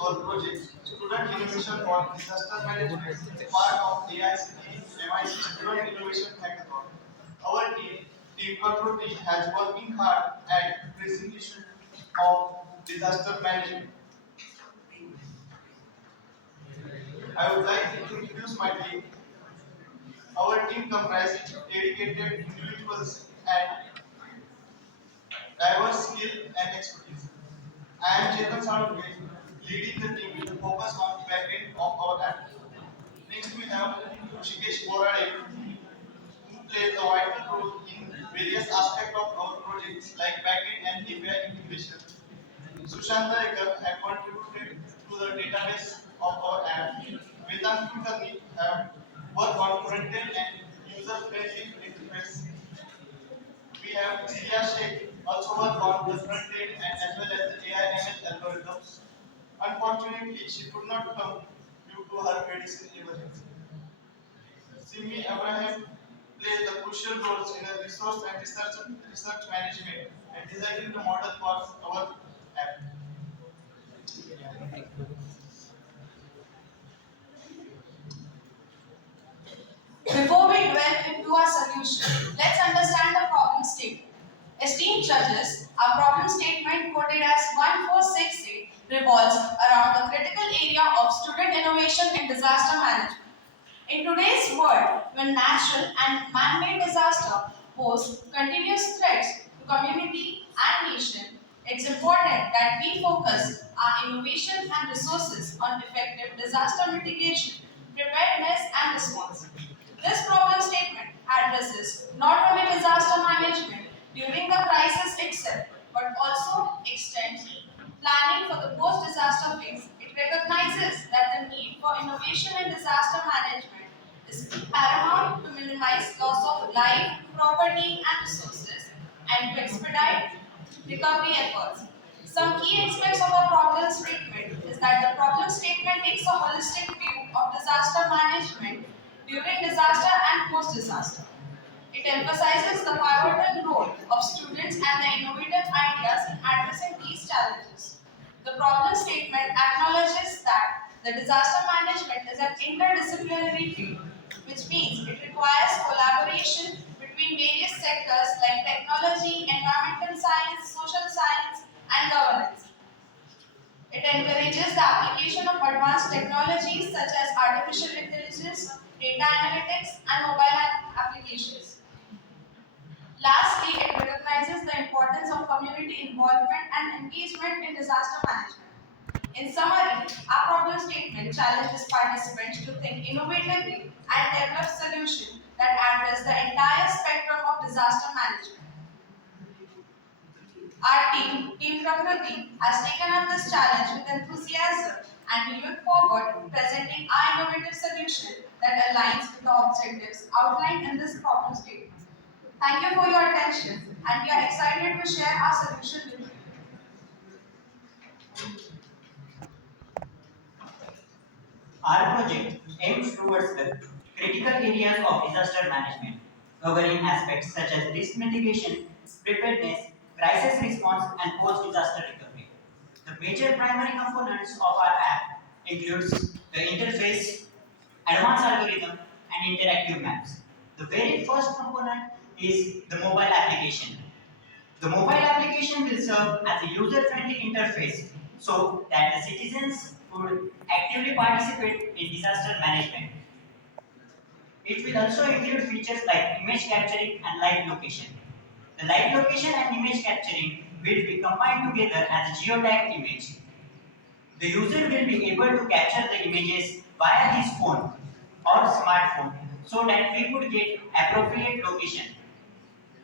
our project, Student Innovation for Disaster Management, part of AICTE MIC Student Innovation Hackthon. Our Team Kakroti, has working hard at pressing issue of disaster management. I would like to introduce my team. Our team comprises dedicated individuals and diverse skill and expertise. I am Chetan Sadhuke, leading the team with a focus on backend of our app. Next we have Rishikesh Borade, who plays a vital role in various aspects of our projects like backend and API integration. Sushanta Rekar have contributed to the database of our app. Vedant Kulkarni have worked on front-end and user-friendly interface. We have Sia Sheikh also worked on the front end and as well as the AI ML algorithms. Unfortunately, she could not come due to her medicine emergency. Simi Abraham plays the crucial roles in the resource and research management and designing the model for our app. Before we delve into our solution, let's understand the problem statement. Esteemed judges, our problem statement coded as 1468 revolves around the critical area of student innovation in disaster management. In today's world, when natural and man-made disaster pose continuous threats to community and nation, it's important that we focus our innovation and resources on effective disaster mitigation, preparedness, and response. This problem statement addresses not only disaster management during the crisis itself, but also extends planning for the post-disaster phase. It recognizes that the need for innovation in disaster management is paramount to minimize loss of life, property, and resources, and to expedite recovery efforts. Some key aspects of our problem statement is that the problem statement takes a holistic view of disaster management during disaster and post-disaster. It emphasizes the pivotal role of students and the innovative ideas in addressing these challenges. The problem statement acknowledges that the disaster management is an interdisciplinary field, which means it requires collaboration between various sectors like technology, environmental science, social science, and governance. It encourages the application of advanced technologies such as artificial intelligence, data analytics, and mobile applications. Lastly, it recognizes the importance of community involvement and engagement in disaster management. In summary, our problem statement challenges participants to think innovatively and develop solutions that address the entire spectrum of disaster management. Our Team Prakriti, has taken up this challenge with enthusiasm and we look forward to presenting our innovative solution that aligns with the objectives outlined in this problem statement. Thank you for your attention and we are excited to share our solution with you. Our project aims towards the critical areas of disaster management, covering aspects such as risk mitigation, preparedness, crisis response, and post-disaster recovery. The major primary components of our app includes the interface, advanced algorithm, and interactive maps. The very first component is the mobile application. The mobile application will serve as a user-friendly interface so that the citizens could actively participate in disaster management. It will also include features like image capturing and live location. The live location and image capturing will be combined together as a geotagged image. The user will be able to capture the images via his phone or smartphone so that we could get appropriate location.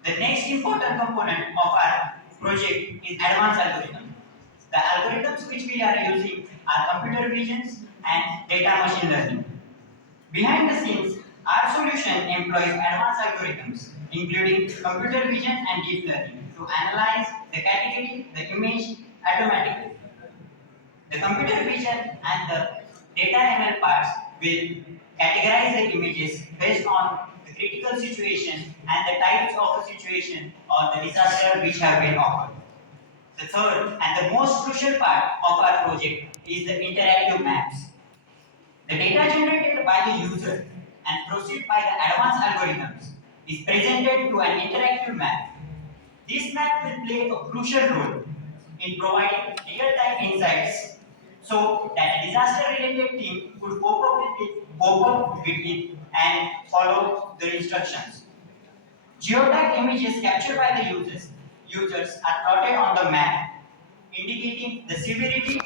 The next important component of our project is advanced algorithm. The algorithms which we are using are computer visions and data machine learning. Behind the scenes, our solution employs advanced algorithms, including computer vision and deep learning, to analyze the category, the image automatically. The computer vision and the data ML parts will categorize the images based on the critical situation and the types of the situation or the disaster which have been occurred. The third and the most crucial part of our project is the interactive maps. The data generated by the user and processed by the advanced algorithms is presented to an interactive map. This map will play a crucial role in providing real-time insights so that a disaster-related team could cope up with it and follow the instructions. Geotag images captured by the users are plotted on the map, indicating the severity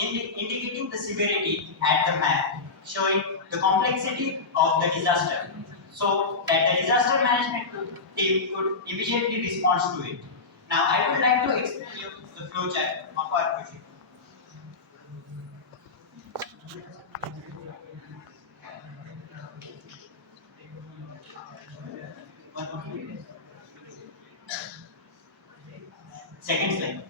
indicating the severity at the map, showing the complexity of the disaster, so that the disaster management team could immediately respond to it. Now, I would like to explain you the flowchart of our project. One more slide. Second slide.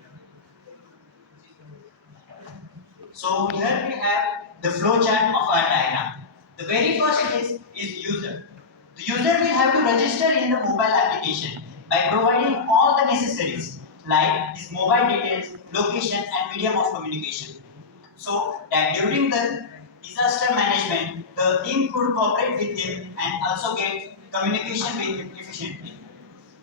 So here we have the flowchart of our diagram. The very first is user. The user will have to register in the mobile application by providing all the necessaries like his mobile details, location and medium of communication. So that during the disaster management, the team could cooperate with him and also get communication with him efficiently.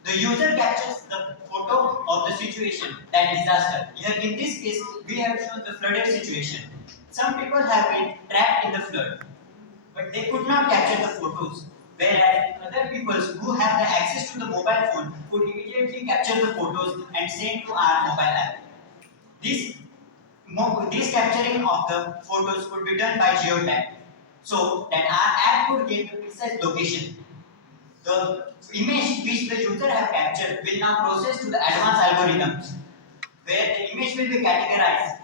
The user captures the photo of the situation, that disaster. Here in this case, we have shown the flooded situation. Some people have been trapped in the flood, but they could not capture the photos. Whereas other people who have the access to the mobile phone could immediately capture the photos and send to our mobile app. This, this capturing of the photos could be done by geotag, so that our app could get the precise location. The image which the user have captured will now process to the advanced algorithms, where the image will be categorized,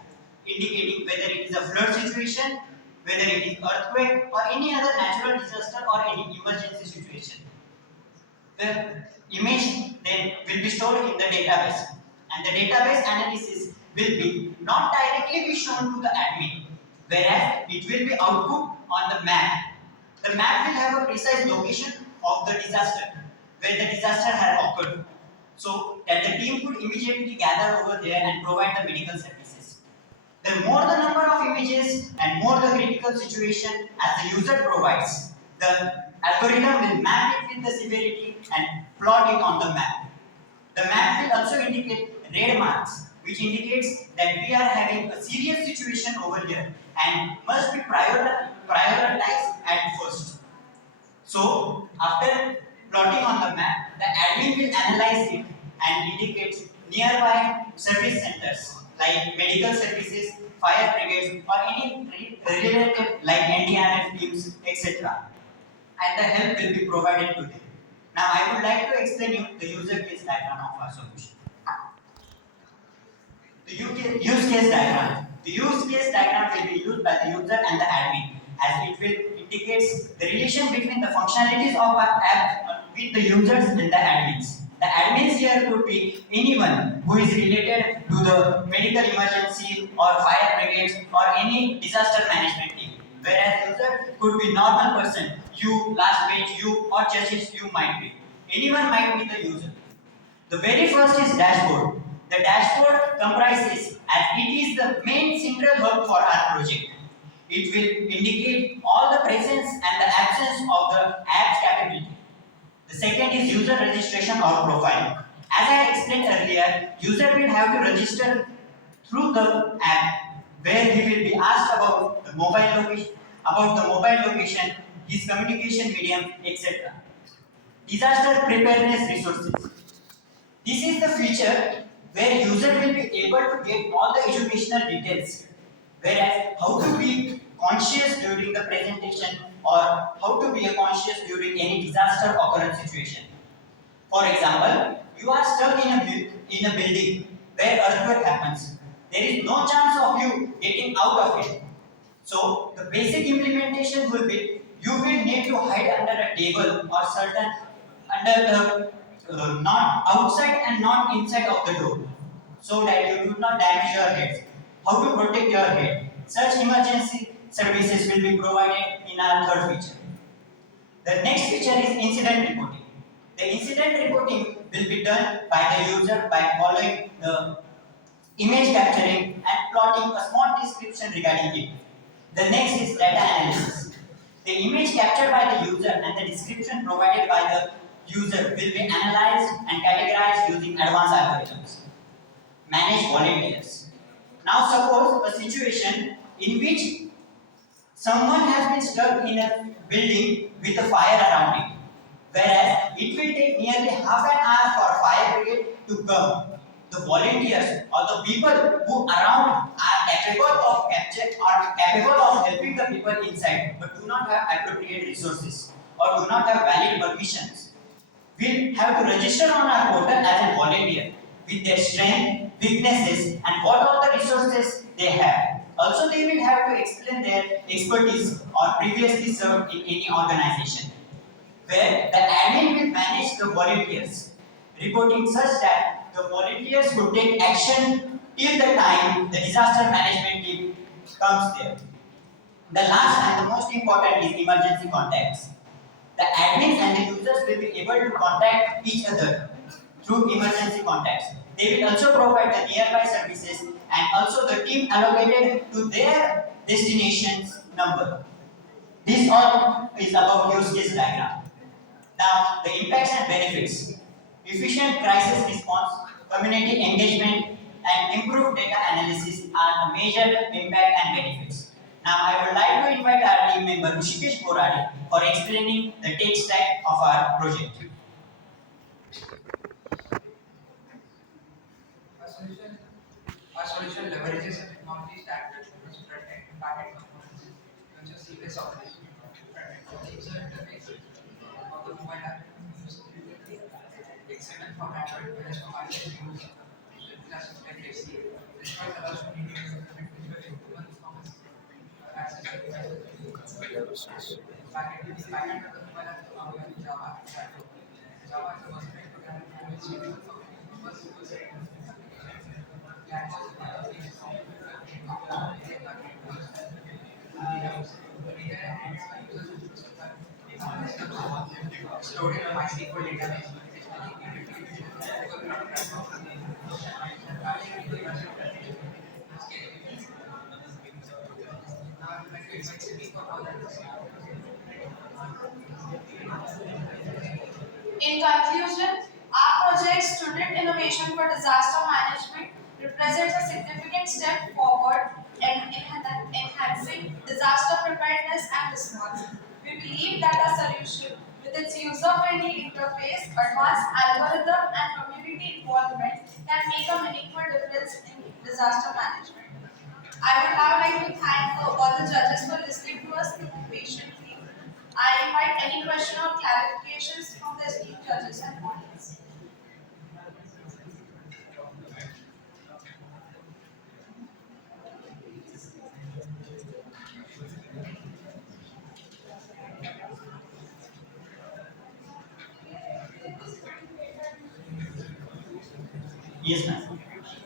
indicating whether it is a flood situation, whether it is earthquake or any other natural disaster or any emergency situation. The image then will be stored in the database, and the database analysis will be not directly be shown to the admin, whereas it will be output on the map. The map will have a precise location of the disaster, where the disaster had occurred, so that the team could immediately gather over there and provide the medical services. The more the number of images and more the critical situation as the user provides, the algorithm will map it with the severity and plot it on the map. The map will also indicate red marks, which indicates that we are having a serious situation over here and must be prioritized at first. So, after plotting on the map, the admin will analyze it and indicate nearby service centers like medical services, fire brigades, or any related like NDRF teams, etc. And the help will be provided to them. Now, I would like to explain you the user case diagram of our solution. The use case diagram. The use case diagram will be used by the user and the admin, as it will indicates the relation between the functionalities of our app with the users and the admins. The admins here could be anyone who is related to the medical emergency or fire brigades or any disaster management team. Whereas user could be normal person, you, last page, you, or judges you might be. Anyone might be the user. The very first is dashboard. The dashboard comprises, as it is the main central hub for our project. It will indicate all the presence and the absence of the app's capability. The second is user registration or profile. As I explained earlier, user will have to register through the app, where he will be asked about the mobile location, his communication medium, etc. Disaster preparedness resources. This is the feature where user will be able to get all the educational details, whereas how to be conscious during the presentation or how to be conscious during any disaster occurrence situation. For example, you are stuck in a building where earthquake happens. There is no chance of you getting out of it. So the basic implementation will be you will need to hide under a table or certain under the not outside and not inside of the door, so that you do not damage your head. How to protect your head? Such emergency services will be provided in our third feature. The next feature is incident reporting. The incident reporting will be done by the user by following the image capturing, and plotting a small description regarding it. The next is data analysis. The image captured by the user and the description provided by the user will be analyzed and categorized using advanced algorithms. Manage volunteers. Now suppose a situation in which someone has been stuck in a building with a fire around it, whereas it will take nearly half an hour for fire brigade to come. The volunteers or the people who around are capable of capture or capable of helping the people inside, but do not have appropriate resources or do not have valid permissions, will have to register on our portal as a volunteer with their strength, weaknesses, and what all the resources they have. Also, they will have to explain their expertise or previously served in any organization, where the admin will manage the volunteers, reporting such that the volunteers would take action till the time the disaster management team comes there. The last and the most important is emergency contacts. The admins and the users will be able to contact each other through emergency contacts. They will also provide the nearby services and also the team allocated to their destination's number. This all is about use case diagram. Now, the impacts and benefits. Efficient crisis response, community engagement, and improved data analysis are the major impact and benefits. Now, I would like to invite our team member Rishikesh Borade for explaining the tech stack of our project. Our solution, our solution leverages a technology stack that supports front-end and back-end components, which are seamless operation. Front-end for the user interface of the mobile app, XML for Android, whereas for iOS we use classes like FC. This part allows for new users to connect with their human performance, access to devices. Back-end of the mobile app is Java and Android. Java is a versatile programming language suitable for multiple stored in a MySQL database. In conclusion, our project Student Innovation for Disaster Management represents a significant step forward in enhancing disaster preparedness and response. We believe that our solution, with its user-friendly interface, advanced algorithm, and community involvement, can make a meaningful difference in disaster management. I would now like to thank all the judges for listening to us patiently. I invite any question or clarifications from the esteemed judges and audience. Yes, ma'am.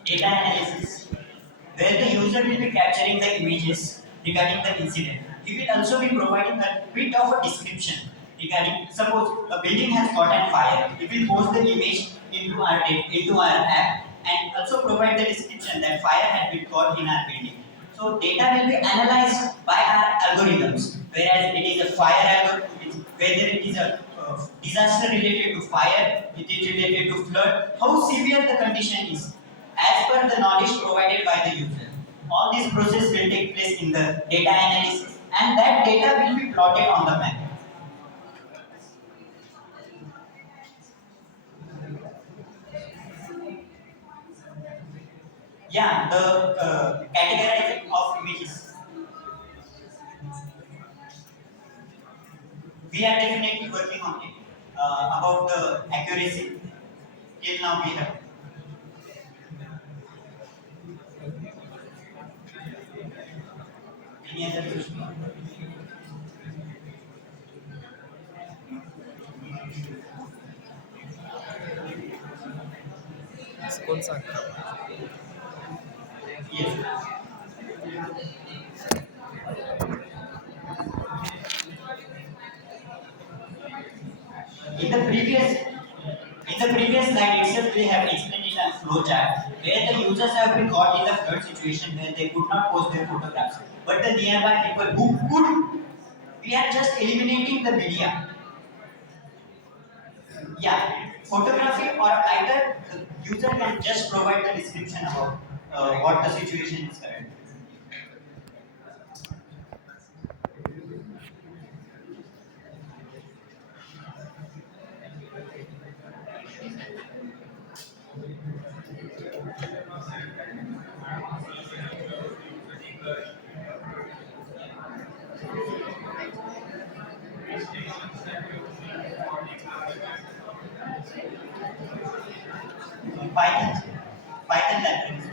Data analysis, where the user will be capturing the images regarding the incident. He will also be providing a bit of a description regarding, suppose a building has caught on fire. He will post the image into our app and also provide the description that fire had been caught in our building. So data will be analyzed by our algorithms, whereas it is a fire algorithm, whether it is a disaster related to fire, it is related to flood, how severe the condition is, as per the knowledge provided by the user. All this process will take place in the data analysis, and that data will be plotted on the map. Yeah, the categorizing of images. We are definitely working on it. About the accuracy, till now we have. Any other question? Yes. In the previous slide itself, we have explained it as flowchart. where the users have been caught in the flood situation where they could not post their photographs. But the nearby people who could, we are just eliminating the media. Yeah, photography or either the user can just provide the description about what the situation is currently. Python, Python libraries.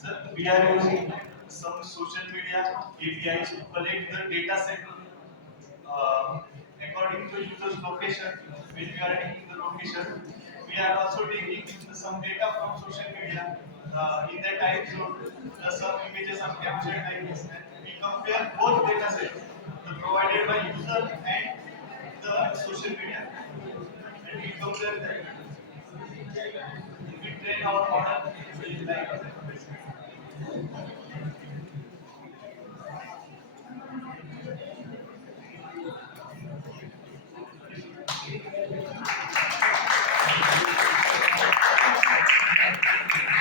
Sir, we are using some social media APIs to collect the data set according to user's location. When we are taking the location, we are also taking some data from social media in the time zone. Some images are captured like this, and we compare both data sets, the provided by user and the social media, and we compare them. We train our model like